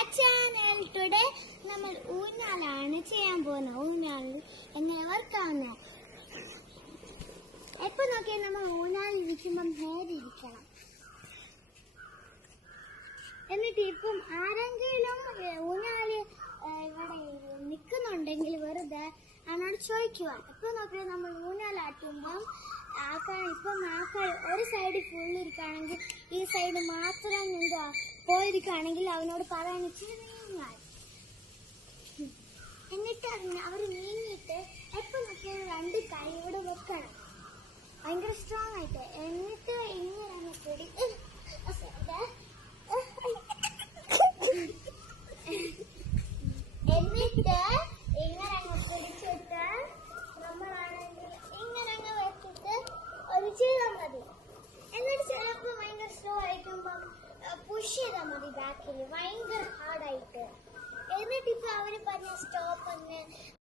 my channel. Today നമ്മൾ ഊഞ്ഞാലാണ് ചെയ്യാൻ പോകുന്നത്. ഊഞ്ഞാലിൽ എങ്ങനെ വർക്കാവുന്നത്. എപ്പോൾ നോക്കിയാൽ നമ്മൾ ഊഞ്ഞാലിൽ ഇരിക്കുമ്പം നേരെ ഇരിക്കണം. എന്നിട്ട് ഇപ്പം ആരെങ്കിലും ഊഞ്ഞാല് ഇവിടെ നിൽക്കുന്നുണ്ടെങ്കിൽ വെറുതെ അവനോട് ചോദിക്കുക. എപ്പോൾ നോക്കിയാൽ നമ്മൾ ഊഞ്ഞാലാട്ടുമ്പം ആൾക്കാർ ഒരു സൈഡ് ഫുൾ ഇരിക്കുകയാണെങ്കിൽ ഈ സൈഡ് മാത്രം എന്താ പോയിരിക്കുകയാണെങ്കിൽ അവനോട് പറയാൻ ഇച്ചിരി നീങ്ങാൻ. എന്നിട്ട് അവർ നീങ്ങിയിട്ട് എപ്പോൾ നോക്കിയാൽ രണ്ട് കൈ ഇവിടെ വെക്കണം, ഭയങ്കര സ്ട്രോങ് ആയിട്ട്. എന്നിട്ട് ഇങ്ങനെ പിടി എന്നിട്ട് ഇങ്ങനെ പിടിച്ചിട്ട് നമ്മളാണെങ്കിൽ ഇങ്ങനെ വെച്ചിട്ട് ഒരു ചെയ്താൽ മതി. എന്നിട്ട് ചിലപ്പോൾ ഭയങ്കര സ്ലോ ആയിരിക്കുമ്പം പുഷ് ചെയ്താൽ മതി ബാക്കിൽ, ഭയങ്കര ഹാർഡായിട്ട്. എന്നിട്ട്